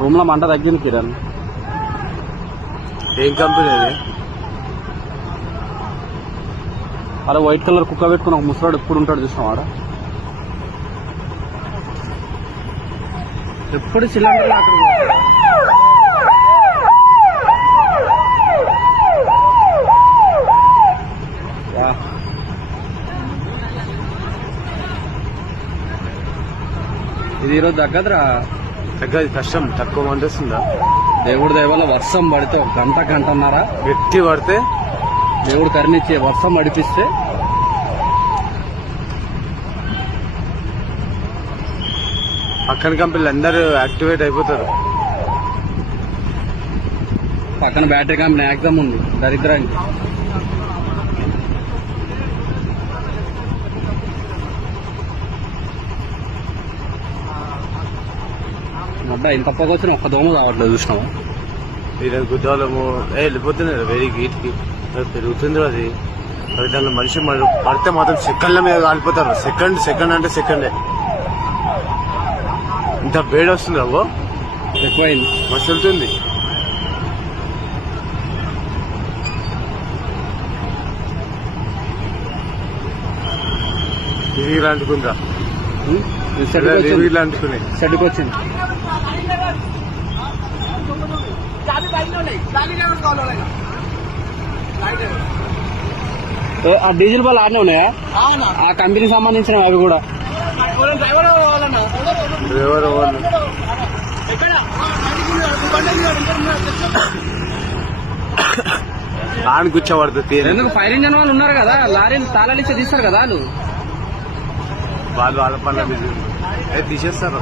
Room లో మంట తగ్గింది కిరణ్. ఏం కంపెనీ అది? అరే వైట్ కలర్ కుక్క పెట్టుకుని ఒక ముసలాడు ఎప్పుడు ఉంటాడు చూసినాం ఆడ. ఎప్పుడు సిలిండర్ అక్కడ ఇది ఈరోజు తగ్గదురా. తగ్గది కష్టం, తక్కువ మంది వస్తుందా? దేవుడి దయవల్ల వర్షం పడితే ఒక గంటన్నర గట్టి పడితే దేవుడు కరుణించే వర్షం పడిపిస్తే పక్కన కంపెనీలు అందరూ యాక్టివేట్ అయిపోతారు. పక్కన బ్యాటరీ కంపెనీ ఎగ్జామ్ ఉంది దరిద్రానికి. అడ్డా ఇంత పక్క వచ్చిన ఒక్క దోమ కావట్లేదు చూసినావా? ఈరోజు గుద్దాలము వెళ్ళిపోతున్నారు వేరే గీట్కి పెరుగుతుంది. అది దానిలో మనిషి పడితే మాత్రం సెకండ్ల మీద కాలిపోతారు. సెకండ్ అంటే సెకండే. ఇంత వేడి వస్తుంది అవ్వో, ఎక్కువైంది, మసులుతుంది. తిరిగి అంటుకుందా, అంటుకుని షెడ్కి వచ్చింది. ఆ డీజిల్ బల్ ఆడనే ఉన్నాయా? ఆ కంపెనీకి సంబంధించినవి అవి కూడా. డ్రైవర్ ఆని కూర్చోబడుతుంది. ఎందుకు ఫైర్ ఇంజన్ వాళ్ళు ఉన్నారు కదా, లారీలు తాళాలు ఇచ్చి తీస్తారు కదా వాళ్ళు. వాళ్ళ పనులు తీసేస్తారు.